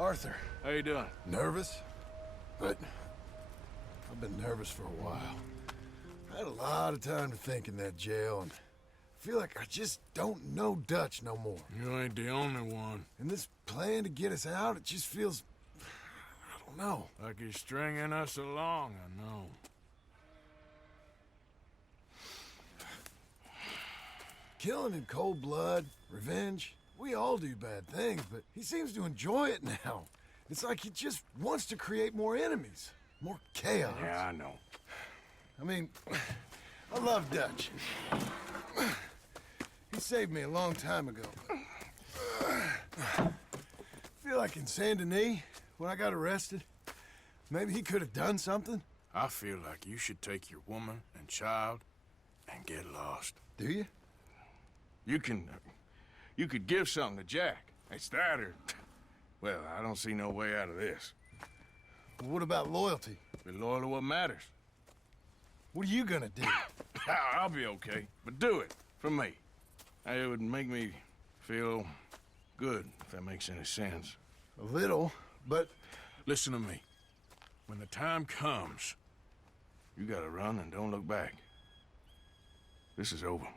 Arthur. How you doing? Nervous? But I've been nervous for a while. I had a lot of time to think in that jail, and I feel like I just don't know Dutch no more. You ain't the only one. And this plan to get us out, it just feels... I don't know. Like he's stringing us along, I know. Killing in cold blood, revenge, we all do bad things, but he seems to enjoy it now. It's like he just wants to create more enemies, more chaos. Yeah, I know. I mean, I love Dutch. He saved me a long time ago. I feel like in Saint Denis, when I got arrested, maybe he could have done something. I feel like you should take your woman and child and get lost. Do you? You could give something to Jack. It's that or... Well, I don't see no way out of this. Well, what about loyalty? Be loyal to what matters. What are you gonna do? I'll be okay, but do it for me. It would make me feel good, if that makes any sense. A little, but... Listen to me. When the time comes, you gotta run and don't look back. This is over.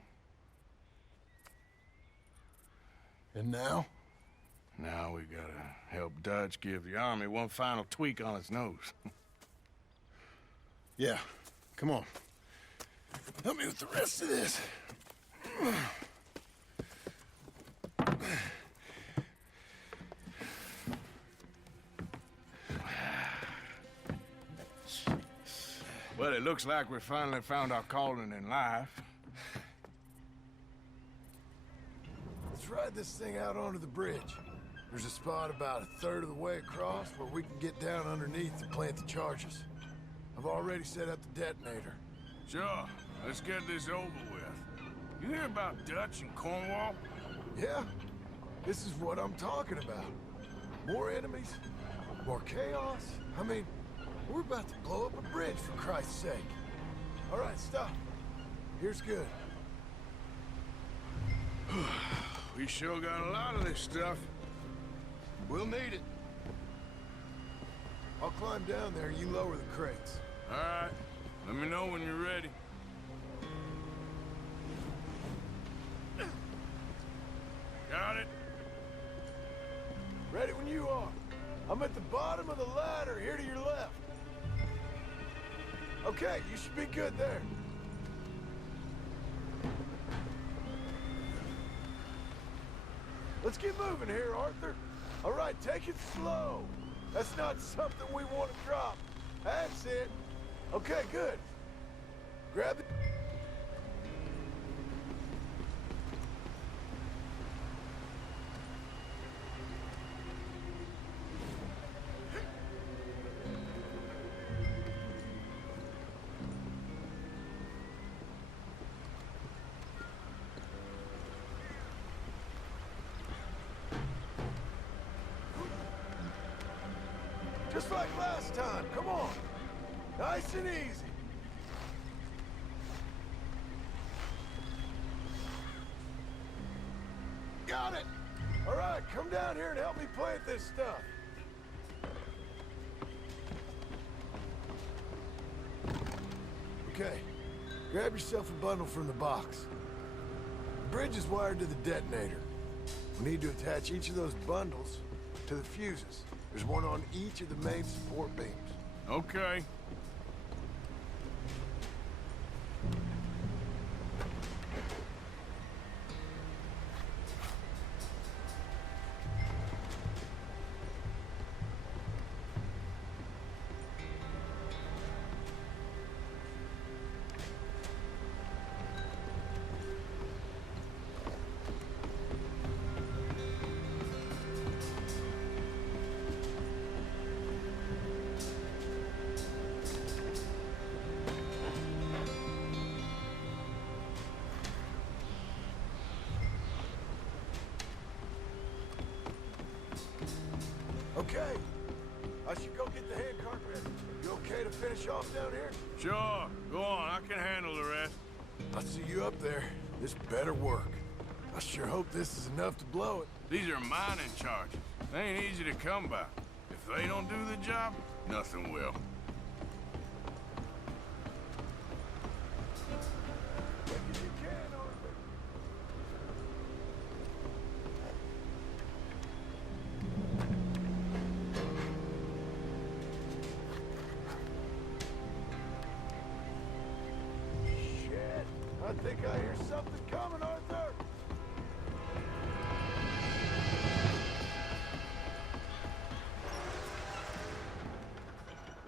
And now? Now we gotta help Dutch give the army one final tweak on its nose. Yeah, come on. Help me with the rest of this. Well, it looks like we finally found our calling in life. Let's ride this thing out onto the bridge. There's a spot about a third of the way across where we can get down underneath to plant the charges. I've already set up the detonator. Sure, let's get this over with. You hear about Dutch and Cornwall? Yeah, this is what I'm talking about. More enemies, more chaos. I mean, we're about to blow up a bridge, for Christ's sake. All right, stop. Here's good. We sure got a lot of this stuff. We'll need it. I'll climb down there, you lower the crates. All right, let me know when you're ready. Got it? Ready when you are. I'm at the bottom of the ladder, here to your left. Okay, you should be good there. Let's get moving here, Arthur. All right, take it slow. That's not something we want to drop. That's it. Okay, good. Grab it. Just like last time, come on. Nice and easy. Got it. All right, come down here and help me plant this stuff. Okay, grab yourself a bundle from the box. The bridge is wired to the detonator. We need to attach each of those bundles to the fuses. There's one on each of the main support beams. Okay. Okay. I should go get the handcart ready. You okay to finish off down here? Sure. Go on. I can handle the rest. I'll see you up there. This better work. I sure hope this is enough to blow it. These are mining charges. They ain't easy to come by. If they don't do the job, nothing will. Take it you can, Arthur. Shit! I think I hear something coming, Arthur!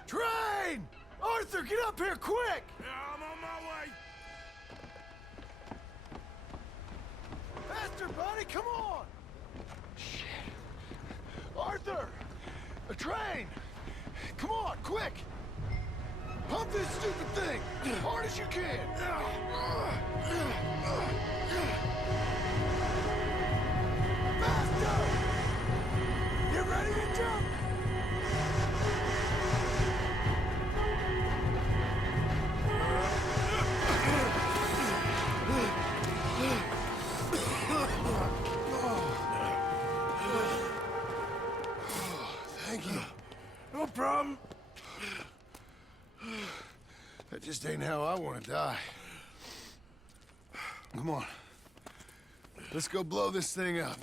Train! Arthur, get up here quick! Yeah, I'm on my way. Faster, buddy, come on! Shit. Arthur! A train! Come on, quick! Pump this stupid thing! As hard as you can! Faster! Get ready to jump! Thank you. No problem. That just ain't how I want to die. Come on. Let's go blow this thing up.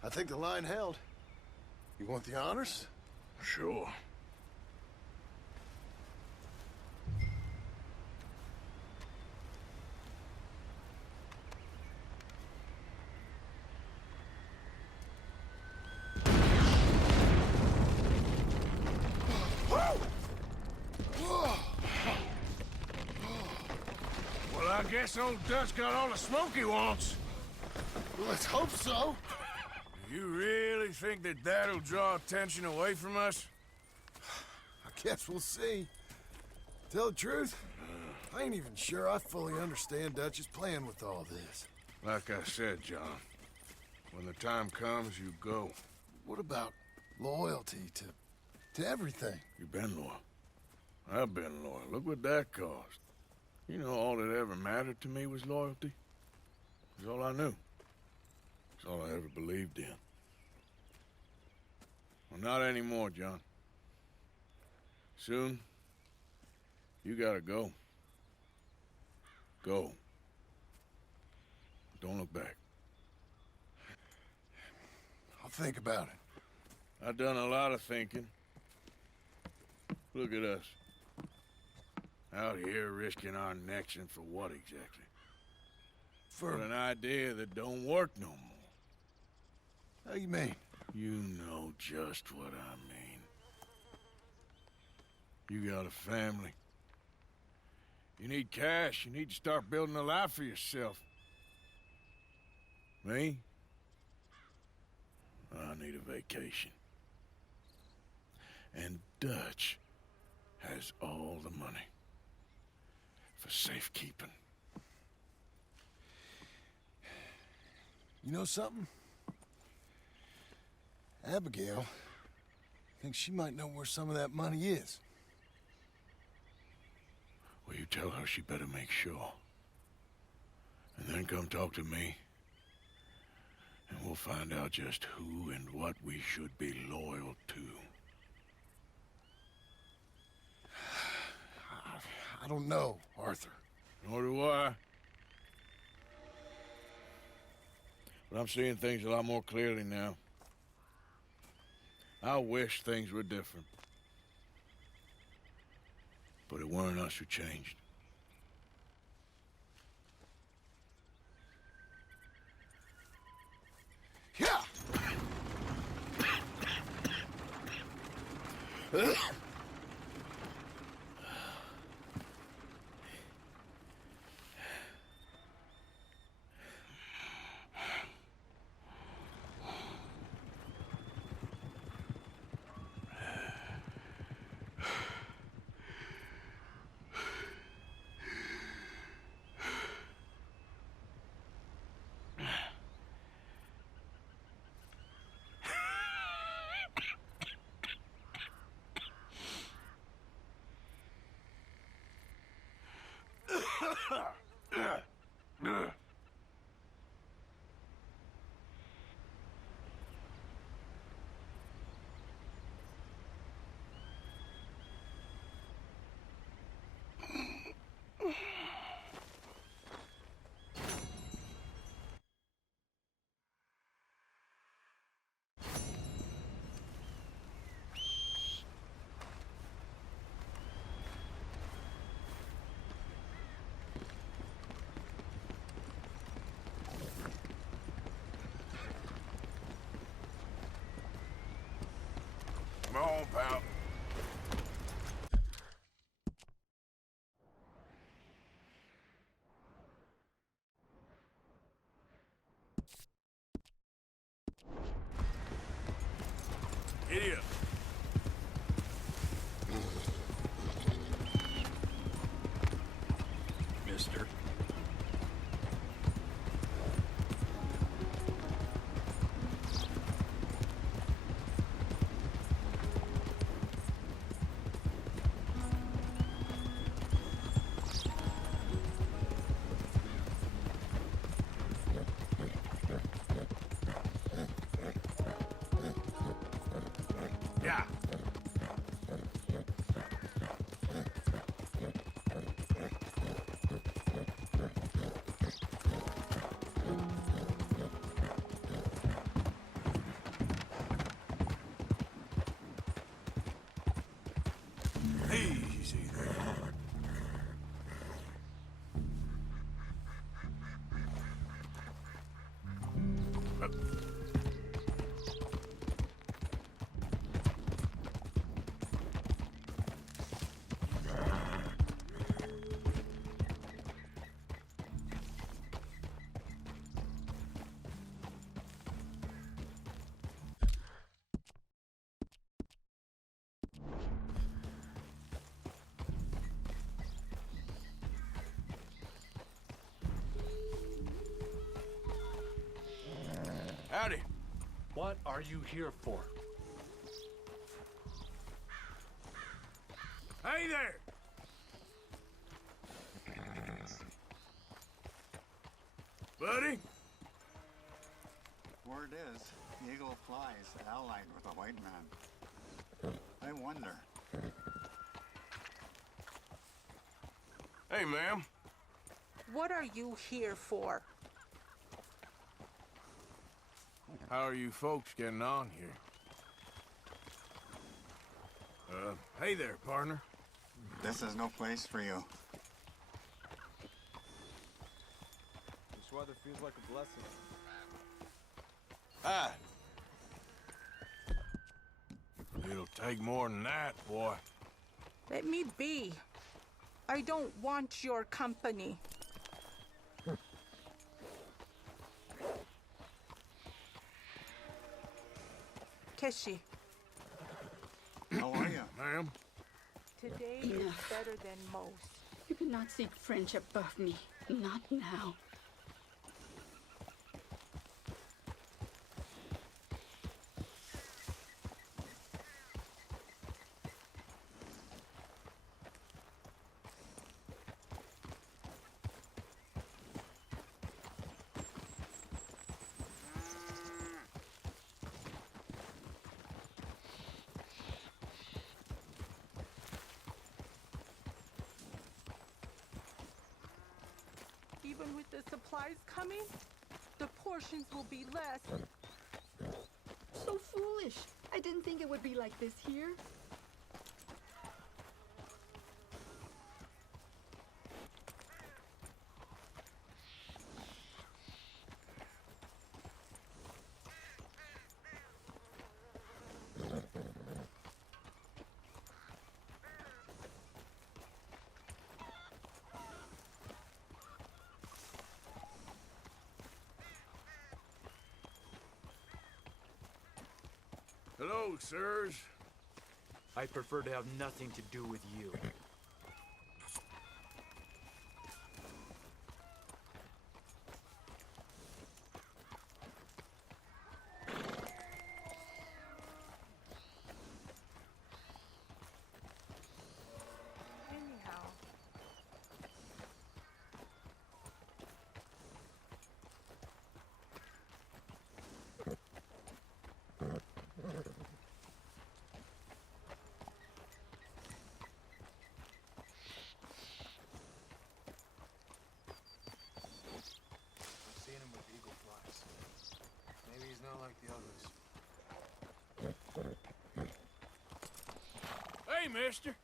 I think the line held. You want the honors? Sure. Well, I guess old Dutch got all the smoke he wants. Well, let's hope so. You really think that that'll draw attention away from us? I guess we'll see. Tell the truth, I ain't even sure I fully understand Dutch's plan with all this. Like I said, John, when the time comes, you go. What about loyalty to everything? You've been loyal. I've been loyal. Look what that cost. You know, all that ever mattered to me was loyalty. It was all I knew. It's all I ever believed in. Well, not anymore, John. Soon, you gotta go. Go. Don't look back. I'll think about it. I've done a lot of thinking. Look at us. Out here risking our necks, and for what exactly? For an idea that don't work no more. How you mean? You know just what I mean. You got a family. You need cash. You need to start building a life for yourself. Me? I need a vacation. And Dutch has all the money for safekeeping. You know something? Abigail thinks she might know where some of that money is. Well, you tell her she better make sure. And then come talk to me. And we'll find out just who and what we should be loyal to. I don't know, Arthur. Nor do I. But I'm seeing things a lot more clearly now. I wish things were different. But it weren't us who changed. Yeah! What are you here for? Hey there! Buddy? Word is, Eagle flies allied with a white man. I wonder. Hey, ma'am. What are you here for? How are you folks getting on here? Hey there, partner. This is no place for you. This weather feels like a blessing. Hi. It'll take more than that, boy. Let me be. I don't want your company. Keshi, How are you? Ma'am? today is Enough. better than most. You cannot seek friendship above me. Not now. Even with the supplies coming, the portions will be less. So foolish. I didn't think it would be like this here. Hello, sirs. I prefer to have nothing to do with you. Anyhow, I've seen him with eagle flies. Maybe he's not like the others. Hey, mister.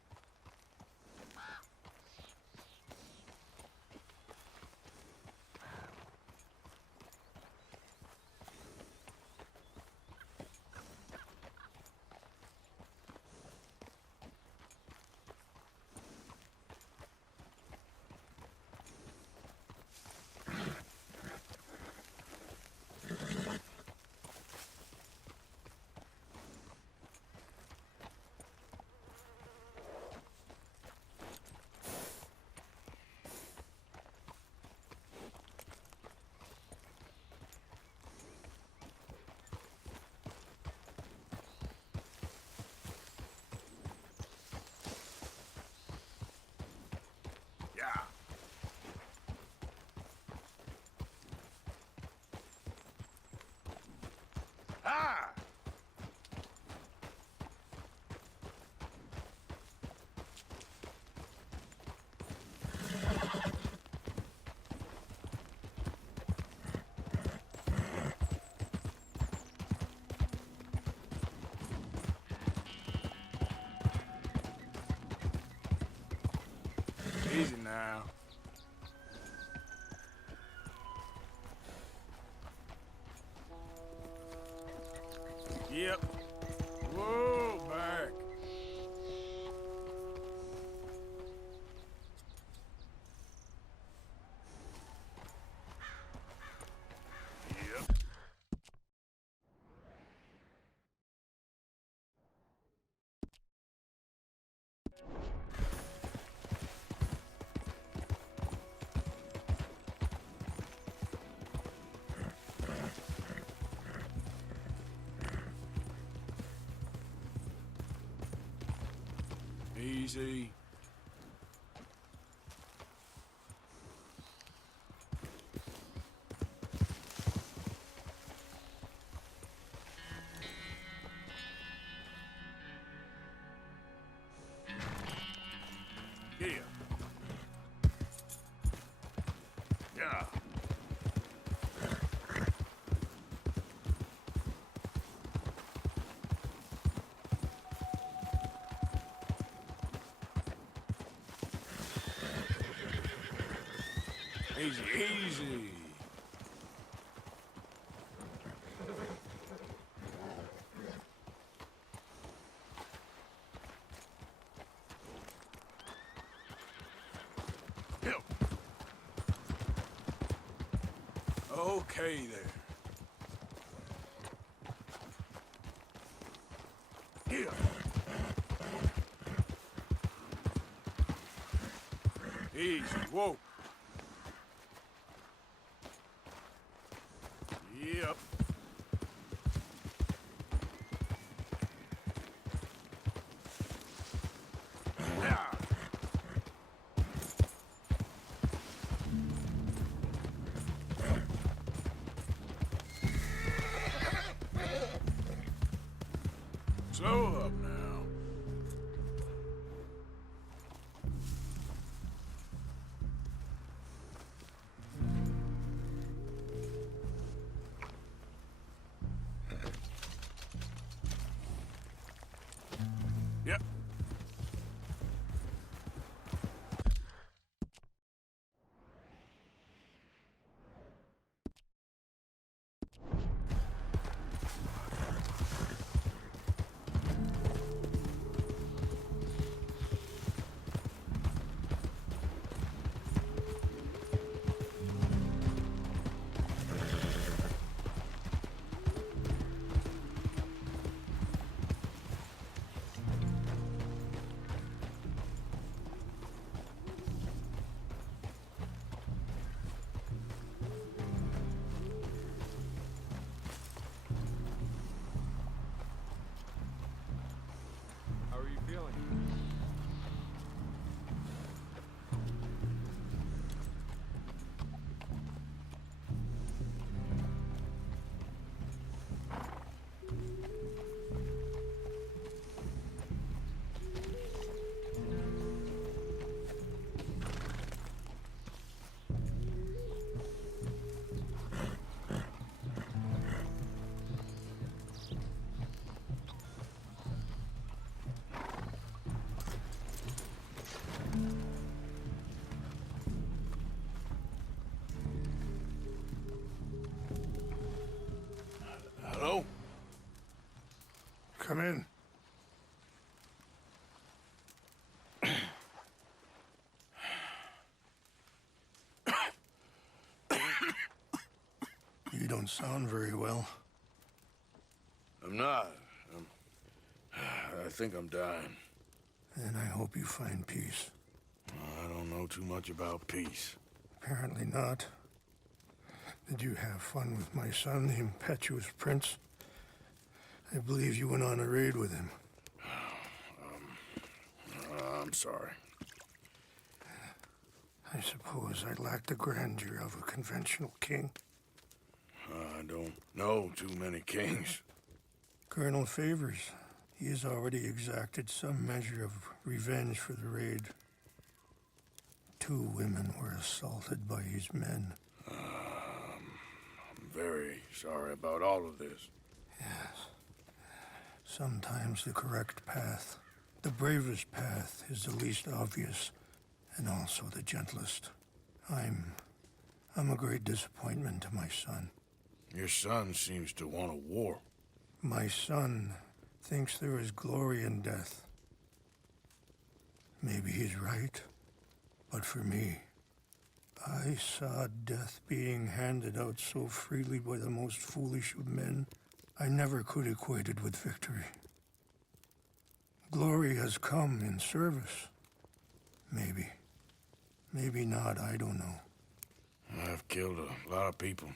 Yeah. Ah! Easy now. Yep. Whoa, back. Yep. Easy. Here. Yeah. Easy, easy. Hill. Okay there. Here. Easy, whoa. Yep. Yeah. Slow up now. Yep. How are you feeling? Hello? Come in. You don't sound very well. I'm not. I think I'm dying. And I hope you find peace. I don't know too much about peace. Apparently not. Did you have fun with my son, the impetuous prince? I believe you went on a raid with him. I'm sorry. I suppose I lack the grandeur of a conventional king. I don't know too many kings. Colonel Favors, he has already exacted some measure of revenge for the raid. 2 women were assaulted by his men. I'm very sorry about all of this. Yes. Sometimes the correct path, the bravest path, is the least obvious, and also the gentlest. I'm a great disappointment to my son. Your son seems to want a war. My son thinks there is glory in death. Maybe he's right, but for me, I saw death being handed out so freely by the most foolish of men, I never could equate it with victory. Glory has come in service. Maybe. Maybe not, I don't know. I've killed a lot of people.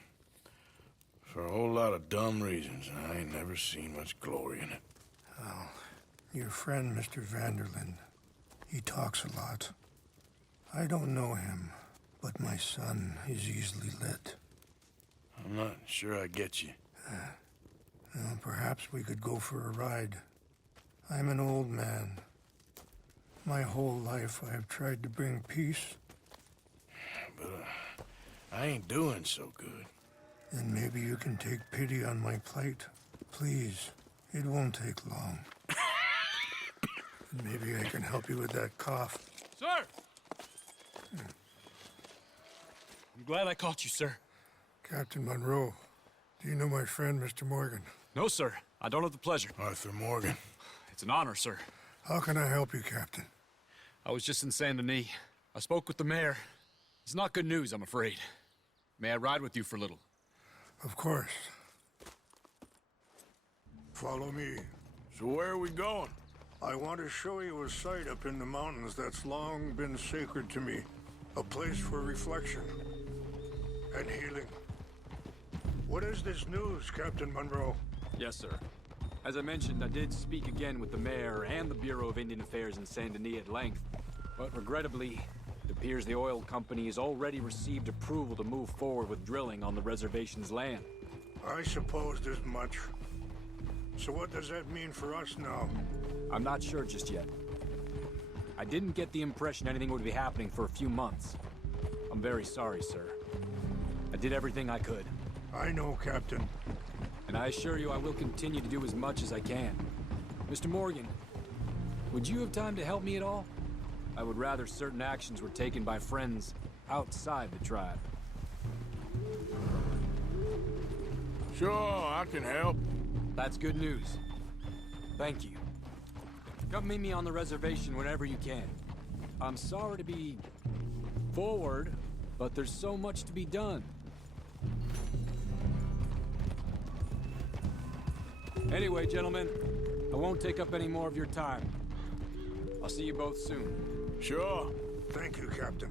For a whole lot of dumb reasons, and I ain't never seen much glory in it. Well, your friend, Mr. Vanderlyn, He talks a lot. I don't know him, but my son is easily led. I'm not sure I get you. Well, perhaps we could go for a ride. I'm an old man. My whole life I have tried to bring peace. But I ain't doing so good. And maybe you can take pity on my plight. Please, it won't take long. Maybe I can help you with that cough. Sir! I'm glad I caught you, sir. Captain Monroe, do you know my friend, Mr. Morgan? No, sir. I don't have the pleasure. Arthur Morgan. It's an honor, sir. How can I help you, Captain? I was just in Saint Denis. I spoke with the mayor. It's not good news, I'm afraid. May I ride with you for a little? Of course. Follow me. So where are we going? I want to show you a site up in the mountains that's long been sacred to me. A place for reflection and healing. What is this news, Captain Monroe? Yes, sir. As I mentioned, I did speak again with the mayor and the Bureau of Indian Affairs in Saint Denis at length. But regrettably, it appears the oil company has already received approval to move forward with drilling on the reservation's land. I supposed as much. So what does that mean for us now? I'm not sure just yet. I didn't get the impression anything would be happening for a few months. I'm very sorry, sir. I did everything I could. I know, Captain. And I assure you I will continue to do as much as I can. Mr. Morgan, would you have time to help me at all? I would rather certain actions were taken by friends outside the tribe. Sure, I can help. That's good news. Thank you. Come meet me on the reservation whenever you can. I'm sorry to be forward, but there's so much to be done. Anyway, gentlemen, I won't take up any more of your time. I'll see you both soon. Sure. Thank you, Captain.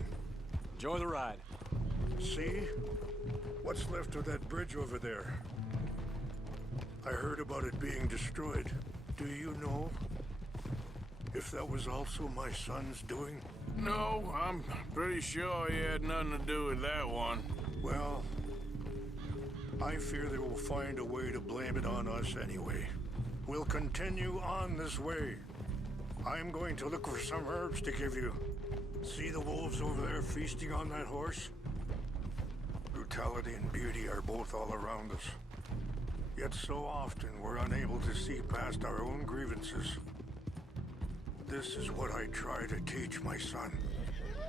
Enjoy the ride. See? What's left of that bridge over there? I heard about it being destroyed. Do you know if that was also my son's doing? No, I'm pretty sure he had nothing to do with that one. Well, I fear they will find a way to blame it on us anyway. We'll continue on this way. I'm going to look for some herbs to give you. See the wolves over there feasting on that horse? Brutality and beauty are both all around us. Yet so often we're unable to see past our own grievances. This is what I try to teach my son.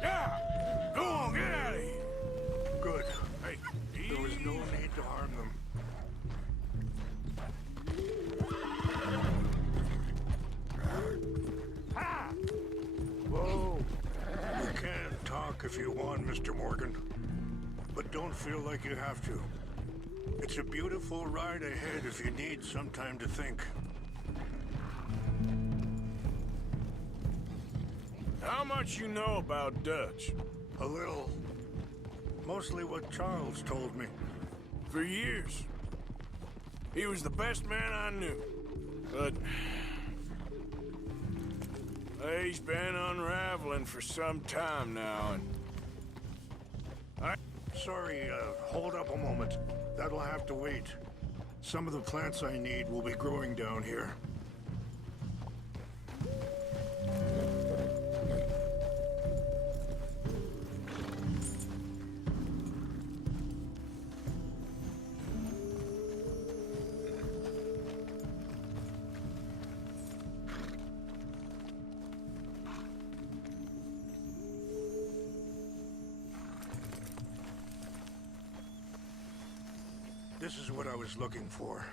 Yeah! Go on, get out of here! Good. Hey, There was no need to harm them. Whoa! You can talk if you want, Mr. Morgan. But don't feel like you have to. It's a beautiful ride ahead if you need some time to think. How much you know about Dutch? A little. Mostly what Charles told me. For years. He was the best man I knew. But he's been unraveling for some time now, and Sorry, hold up a moment. That'll have to wait. Some of the plants I need will be growing down here. This is what I was looking for.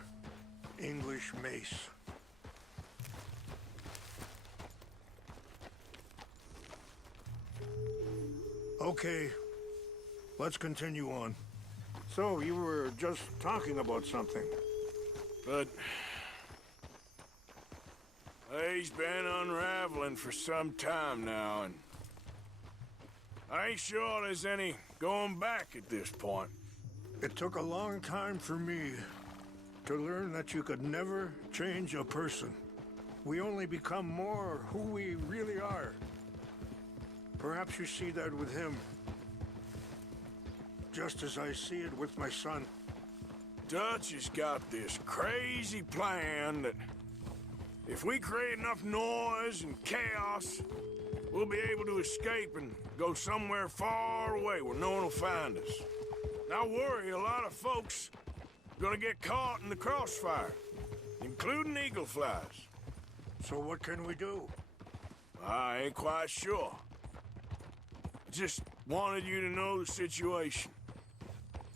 English mace. Okay, let's continue on. So, you were just talking about something. but he's been unraveling for some time now, and I ain't sure there's any going back at this point. It took a long time for me to learn that you could never change a person. We only become more who we really are. Perhaps you see that with him. Just as I see it with my son. Dutch has got this crazy plan that if we create enough noise and chaos, we'll be able to escape and go somewhere far away where no one will find us. I worry a lot of folks are gonna get caught in the crossfire, including eagle flies. So what can we do? I ain't quite sure. Just wanted you to know the situation.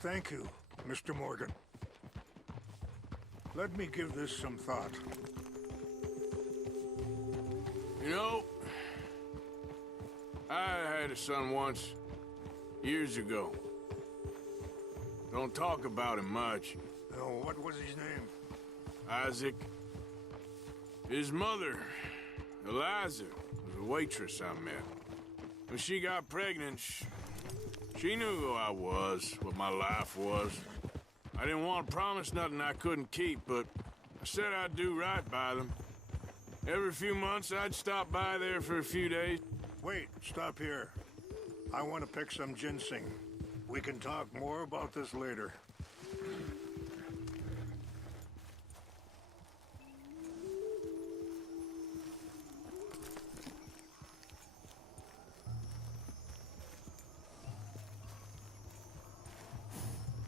Thank you, Mr. Morgan. Let me give this some thought. You know, I had a son once, years ago. Don't talk about him much. Oh, what was his name? Isaac. His mother, Eliza, was a waitress I met. When she got pregnant, she knew who I was, what my life was. I didn't want to promise nothing I couldn't keep, but I said I'd do right by them. Every few months, I'd stop by there for a few days. Wait, stop here. I want to pick some ginseng. We can talk more about this later.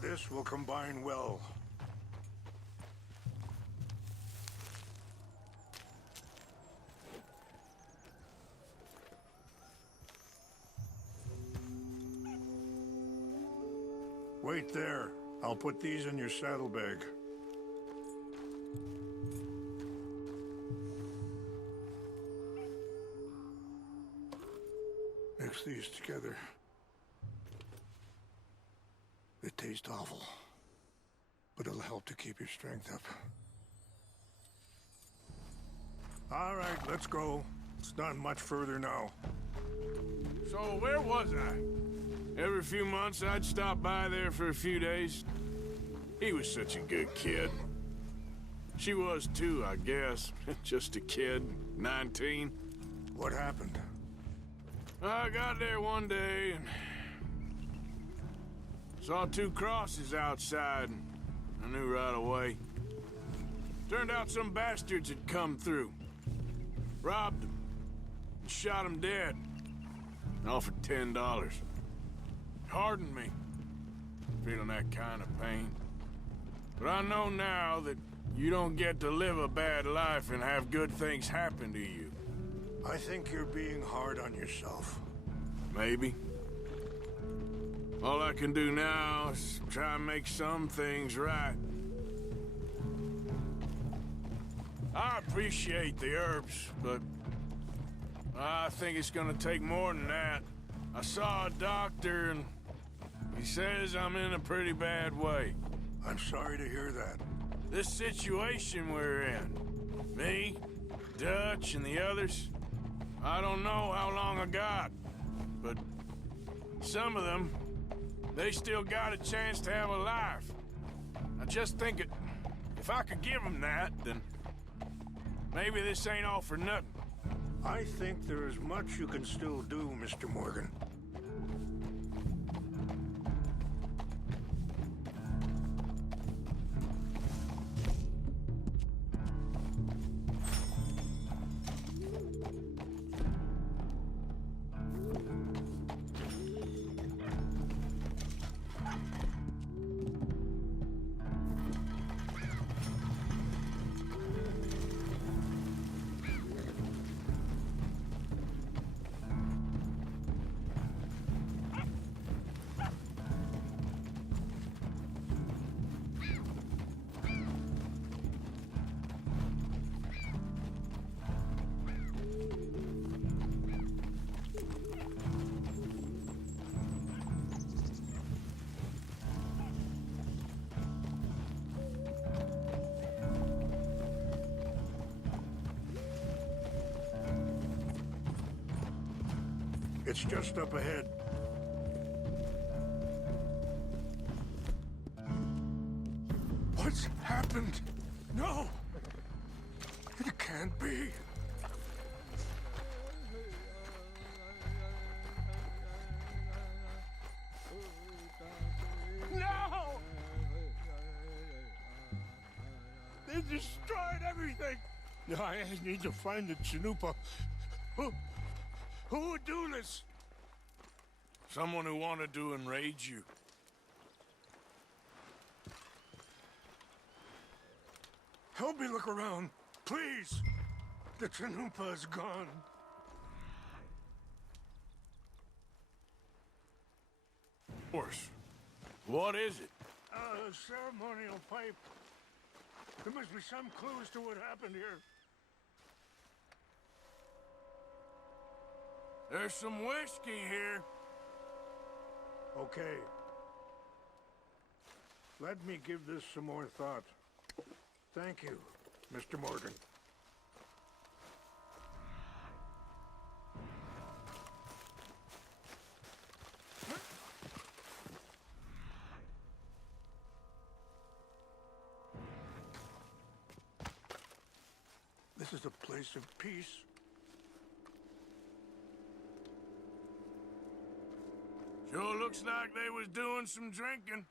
This will combine well. Wait there. I'll put these in your saddlebag. Mix these together. They taste awful, but it'll help to keep your strength up. All right, let's go. It's not much further now. So where was I? Every few months, I'd stop by there for a few days. He was such a good kid. She was too, I guess. Just a kid, 19. What happened? I got there one day and saw two crosses outside. I knew right away. Turned out some bastards had come through. Robbed them. And shot them dead. And offered $10. Hardened me. Feeling that kind of pain. But I know now that you don't get to live a bad life and have good things happen to you. I think you're being hard on yourself. Maybe. All I can do now is try and make some things right. I appreciate the herbs, but I think it's gonna take more than that. I saw a doctor and he says I'm in a pretty bad way. I'm sorry to hear that. This situation we're in, me, Dutch, and the others, I don't know how long I got, but some of them, they still got a chance to have a life. I just think if I could give them that, then maybe this ain't all for nothing. I think there is much you can still do, Mr. Morgan. It's just up ahead. What's happened? No! It can't be. destroyed everything. I need to find the Chanupa. Who would do this? Someone who wanted to enrage you. Help me look around, please. The Chanupa is gone. Of course. What is it? A ceremonial pipe. There must be some clues to what happened here. There's some whiskey here. Okay. Let me give this some more thought. Thank you, Mr. Morgan. This is a place of peace. Sure looks like they was doing some drinking.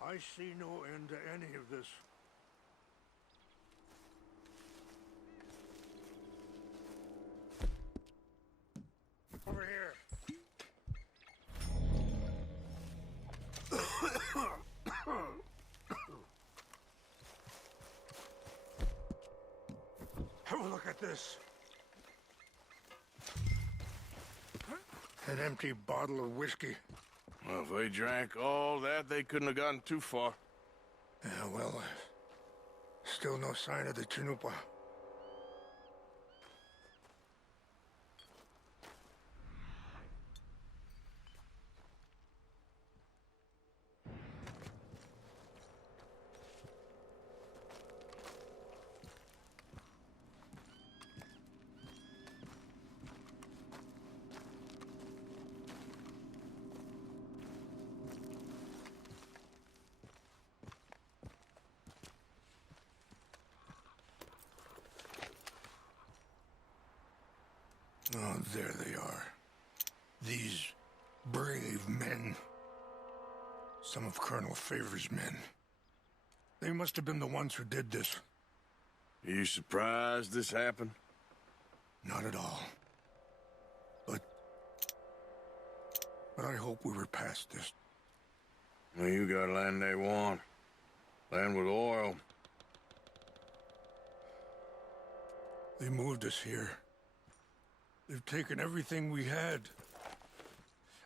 I see no end to any of this. Over here. Have a look at this. An empty bottle of whiskey. Well, if they drank all that, they couldn't have gotten too far. Yeah, well, still no sign of the Chanupa. Oh, there they are. These brave men. Some of Colonel Favor's men. They must have been the ones who did this. Are you surprised this happened? Not at all. But I hope we were past this. Well, you got land they want. Land with oil. They moved us here. They've taken everything we had.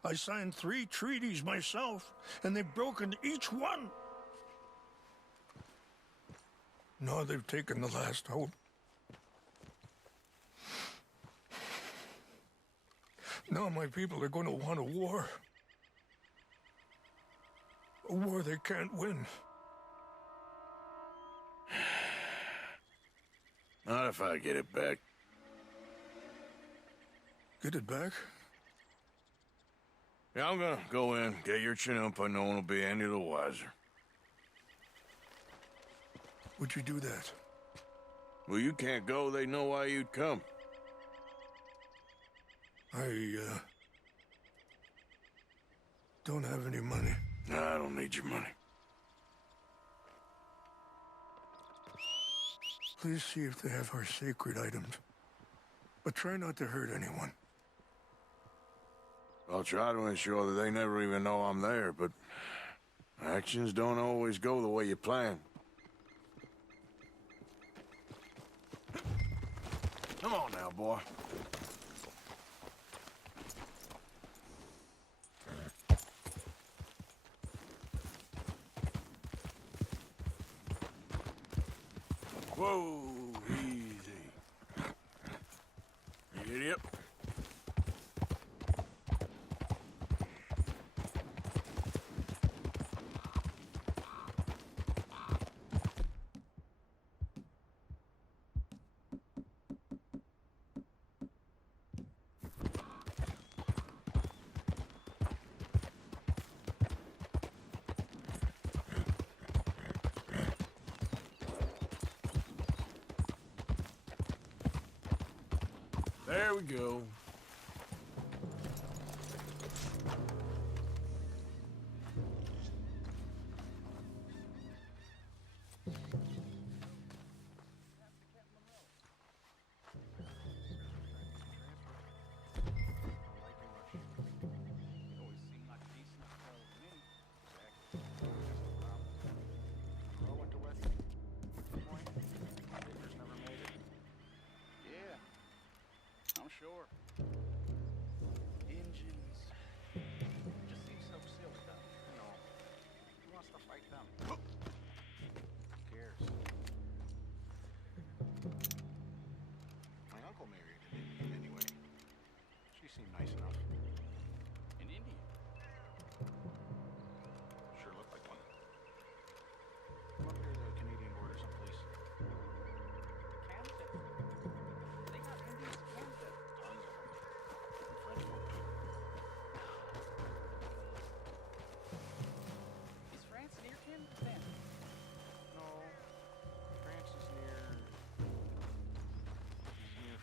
I signed 3 treaties myself, and they've broken each one. Now they've taken the last hope. Now my people are going to want a war. A war they can't win. Not if I get it back. Get it back? Yeah, I'm gonna go in, get your Chanupa, no one will be any the wiser. Would you do that? Well, you can't go, they know why you'd come. I don't have any money. No, I don't need your money. Please see if they have our sacred items. But try not to hurt anyone. I'll try to ensure that they never even know I'm there, but actions don't always go the way you plan. Come on now, boy. Whoa, easy. Idiot. There we go. sure. Engines. Just seems so silly, though. You know, who wants to fight them? Who cares? My uncle married an Indian anyway. She seemed nice enough. An Indian. Sure looked like one. Come up near the Canadian border someplace. Canada. They got Indians in Canada. Tons of them. And French folk too. Is France near Canada then? No. France is near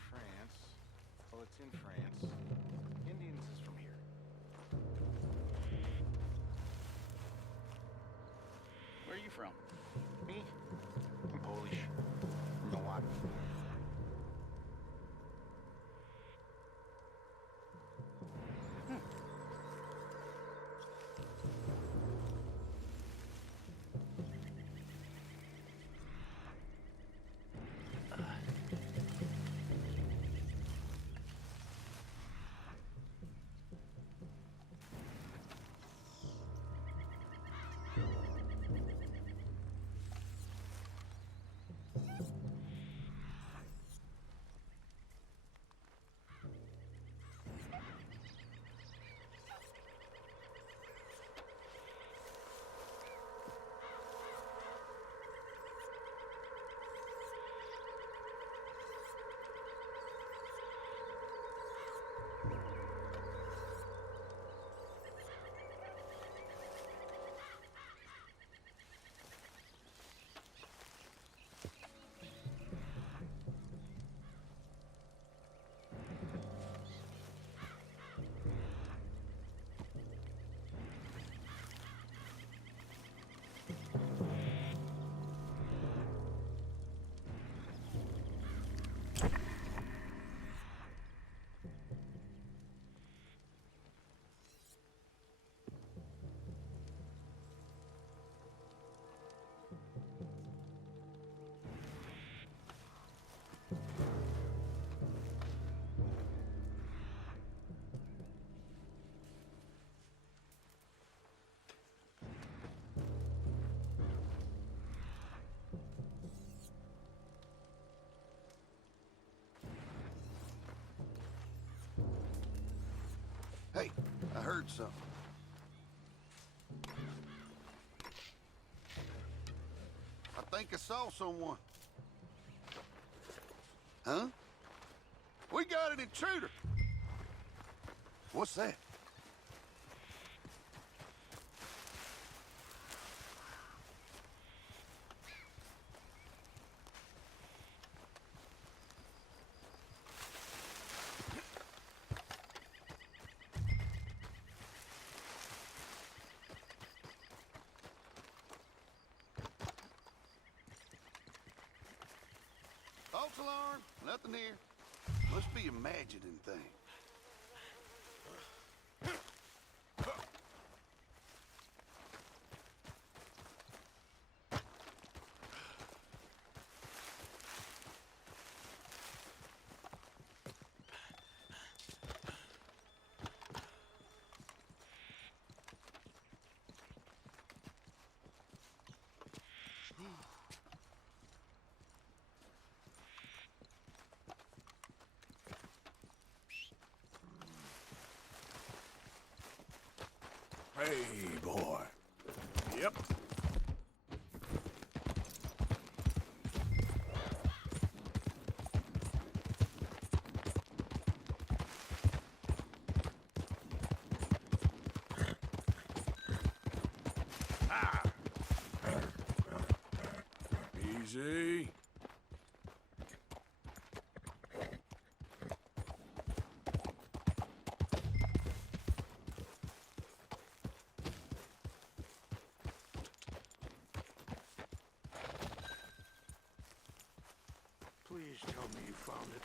France. Well, it's in France. Indians is from here. Where are you from? Me? I'm Polish. From Milwaukee. Hey, I heard something. I think I saw someone. Huh? We got an intruder. What's that? False alarm, nothing here. Must be imagining things. Hey, boy. Yep. Ah. Easy. Please tell me you found it.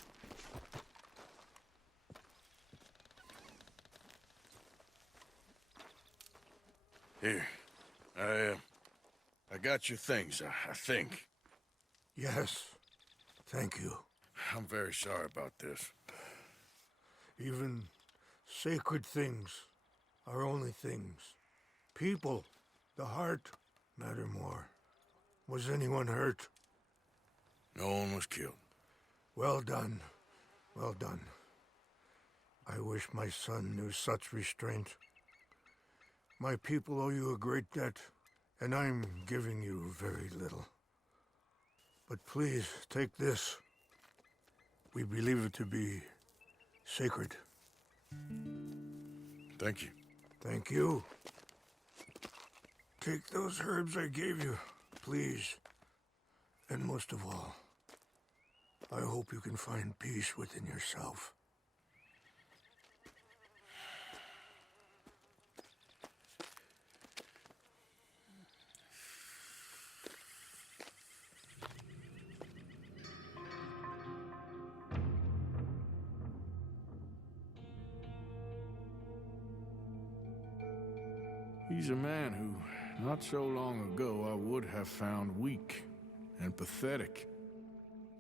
Here. I got your things, I think. Yes. Thank you. I'm very sorry about this. Even sacred things are only things. People, the heart, matter more. Was anyone hurt? No one was killed. Well done. Well done. I wish my son knew such restraint. My people owe you a great debt, and I'm giving you very little. But please, take this. We believe it to be sacred. Thank you. Thank you. Take those herbs I gave you, please. And most of all, I hope you can find peace within yourself. He's a man who, not so long ago, I would have found weak and pathetic.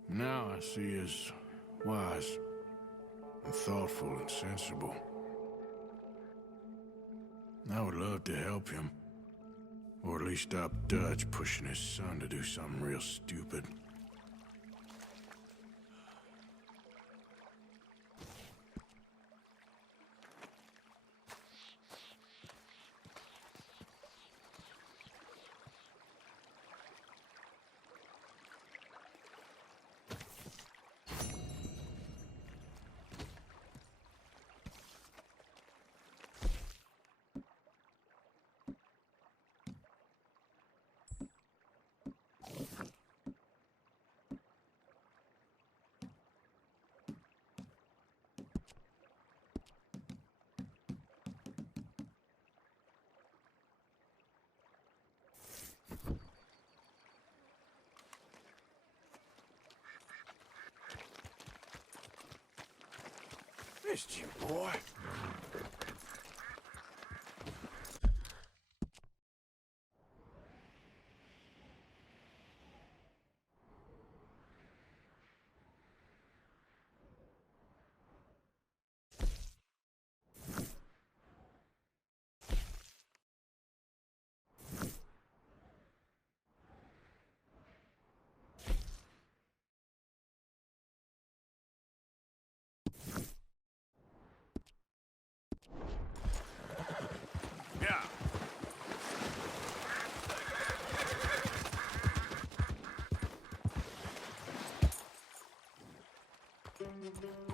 Now I see as wise and thoughtful and sensible. I would love to help him, or at least stop Dutch pushing his son to do something real stupid. Missed you, boy. Yeah.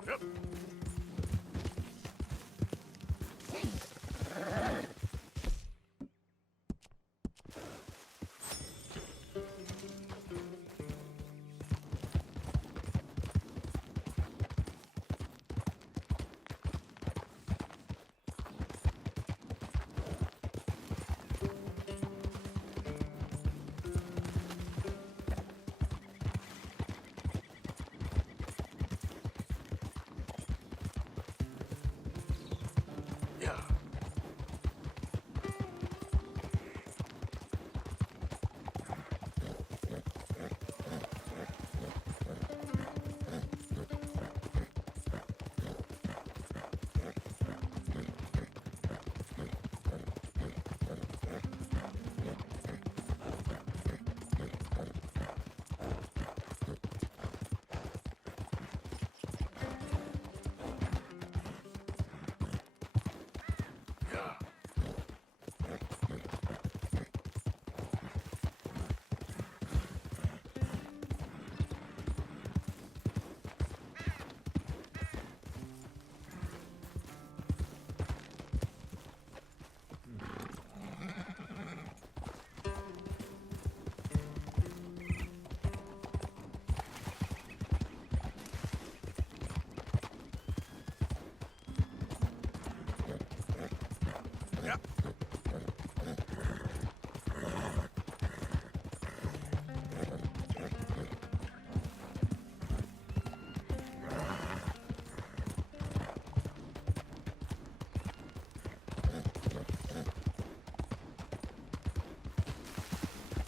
Yep. Yeah.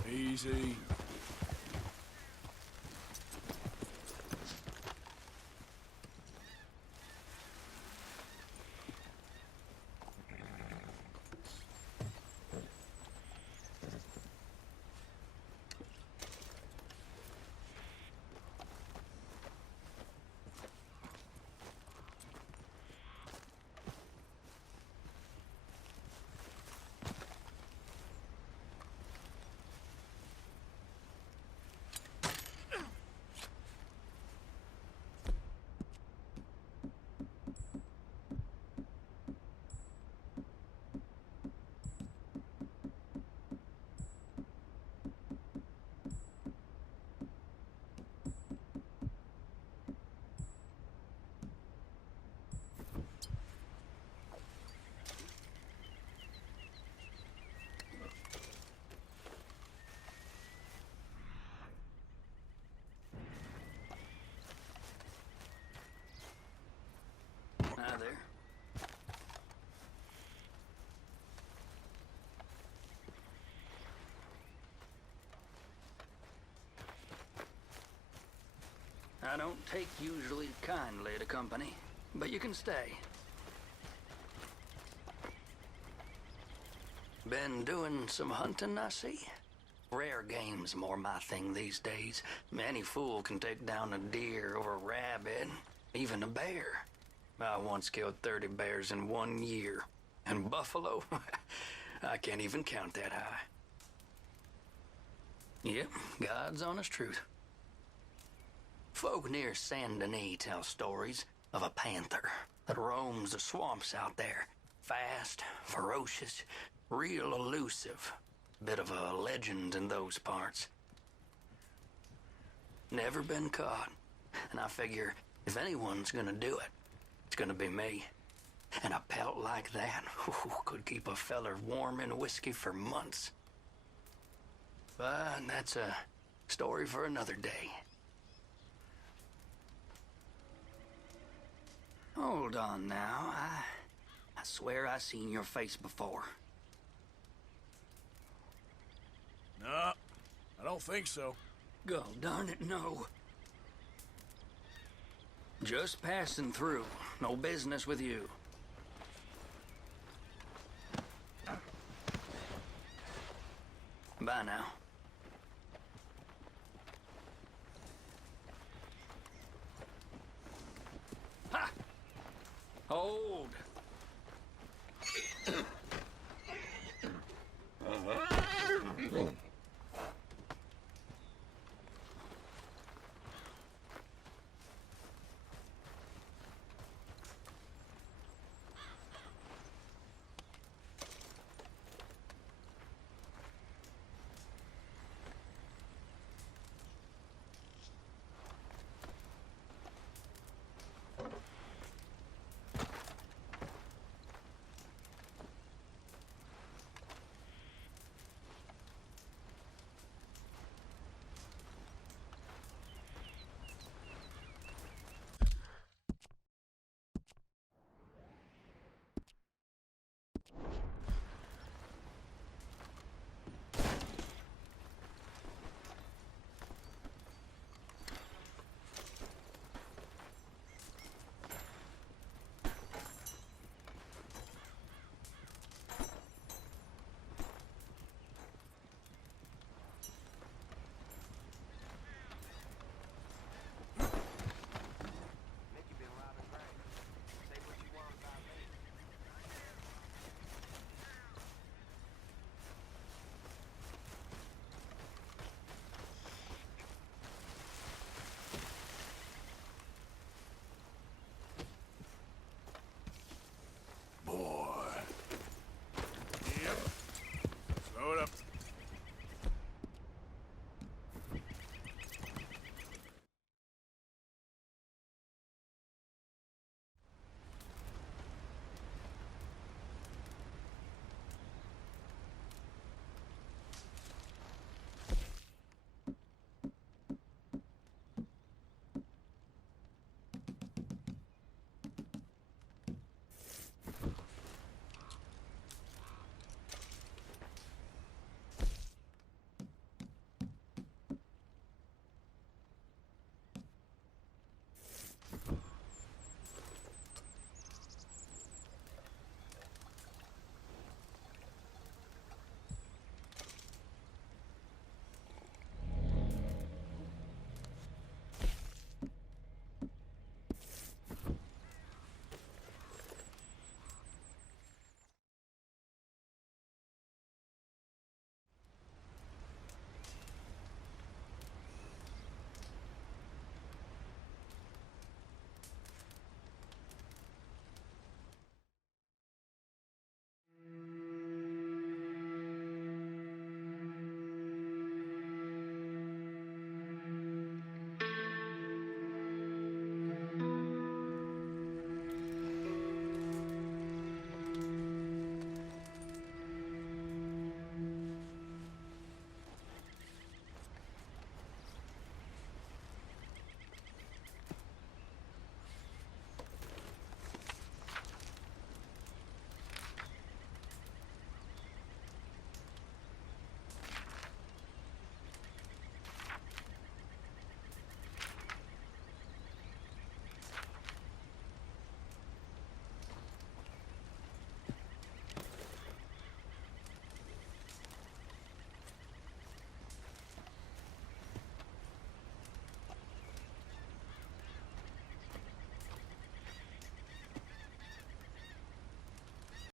Easy. I don't take usually kindly to company, but you can stay. Been doing some hunting, I see. Rare game's more my thing these days. Any fool can take down a deer or a rabbit, even a bear. I once killed 30 bears in 1 year. And buffalo, I can't even count that high. Yep, God's honest truth. Folk near Saint Denis tell stories of a panther that roams the swamps out there. Fast, ferocious, real elusive. Bit of a legend in those parts. Never been caught. And I figure if anyone's gonna do it, it's gonna be me. And a pelt like that could keep a feller warm in whiskey for months. But that's a story for another day. Hold on now. I swear I seen your face before. No, I don't think so. God darn it, no. Just passing through. No business with you. Bye now.